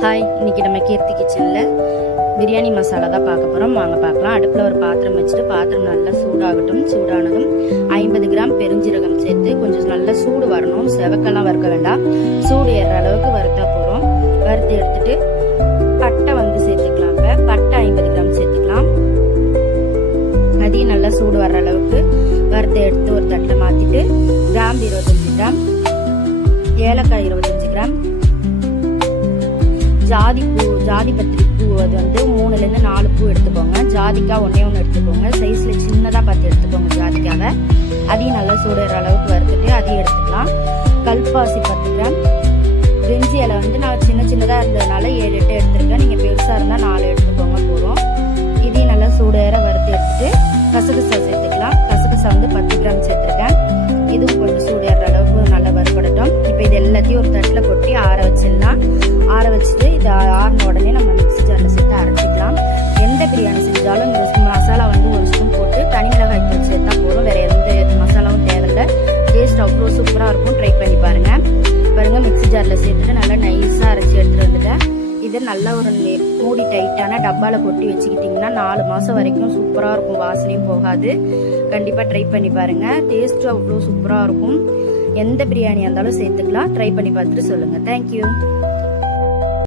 Hi, இன்னைக்கு நம்ம கீர்த்தி கிச்சனில் பிரியாணி மசாலா தான் பார்க்க போகிறோம். வாங்க பார்க்கலாம். அடுப்பில் ஒரு பாத்திரம் வச்சுட்டு பாத்திரம் நல்லா சூடாகட்டும். சூடானதும் 50 கிராம் பெருஞ்சீரகம் சேர்த்து கொஞ்சம் நல்லா சூடு வரணும். செவக்கெல்லாம் வறுக்க வேண்டாம். சூடு ஏறுற அளவுக்கு வறுத்தா போகிறோம். வறுத்து எடுத்துட்டு பட்டை சேர்த்துக்கலாம். இப்போ பட்டை 50 கிராம் சேர்த்துக்கலாம். அதையும் நல்லா சூடு வர்ற அளவுக்கு வறுத்து எடுத்து ஒரு தட்டில் மாற்றிட்டு கிராம்பு 25 கிராம், ஏலக்காய் 25 கிராம், ஜாதி பத்திரி பூ அது 3லேருந்து 4 பூ எடுத்துக்கோங்க. ஜாதிக்காய் ஒன்னே ஒன்று எடுத்துக்கோங்க. சைஸில் சின்னதாக பார்த்து எடுத்துக்கோங்க ஜாதிக்காவை. அதையும் நல்லா சூடுற அளவுக்கு வறுத்துட்டு அதையும் எடுத்துக்கலாம். கல்பாசி 10 கிராம், பிரிஞ்சி இலை நான் சின்னதாக இருந்ததுனால 7-8 எடுத்துருக்கேன். நீங்கள் பெருசாக இருந்தால் 4 எடுத்துக்கோங்க போதும். இதையும் நல்லா சூடுற வறுத்து எடுத்துட்டு கசகசா சேர்த்துக்கலாம். கசகசா 10 கிராம் சேர்த்துருக்கேன். இதுவும் கொஞ்சம் சூடுற அளவுக்கு நல்லா வறுபடட்டும். இப்போ இது எல்லாத்தையும் ஒரு தட்டில் கொட்டி ஆற வச்சிடலாம். ஆற வச்சுட்டு இது ஆறின உடனே நம்ம மிக்ஸி ஜாரில் சேர்த்து அரைச்சிக்கலாம். எந்த பிரியாணி செஞ்சாலும் இந்த மசாலா ஒரு ஸ்பூன் போட்டு தனி மிளகாய் தூள் சேர்த்தா போதும். வேற எந்த மசாலாவும் தேவையில்லை. டேஸ்ட் அவ்வளோ சூப்பராக இருக்கும். ட்ரை பண்ணி பாருங்க. மிக்ஸி ஜாரில் சேர்த்துட்டு நல்லா நைஸாக அரைச்சி எடுத்துகிட்டு வந்துட்டேன். இது நல்லா ஒரு மூடி டைட்டான டப்பாவில் கொட்டி வச்சுக்கிட்டிங்கன்னா 4 மாதம் வரைக்கும் சூப்பராக இருக்கும். வாசனையும் போகாது. கண்டிப்பாக ட்ரை பண்ணி பாருங்கள். டேஸ்ட்டும் அவ்வளோ சூப்பராக இருக்கும். எந்த பிரியாணியாக இருந்தாலும் சேர்த்துக்கலாம். ட்ரை பண்ணி பார்த்துட்டு சொல்லுங்கள். தேங்க்யூ.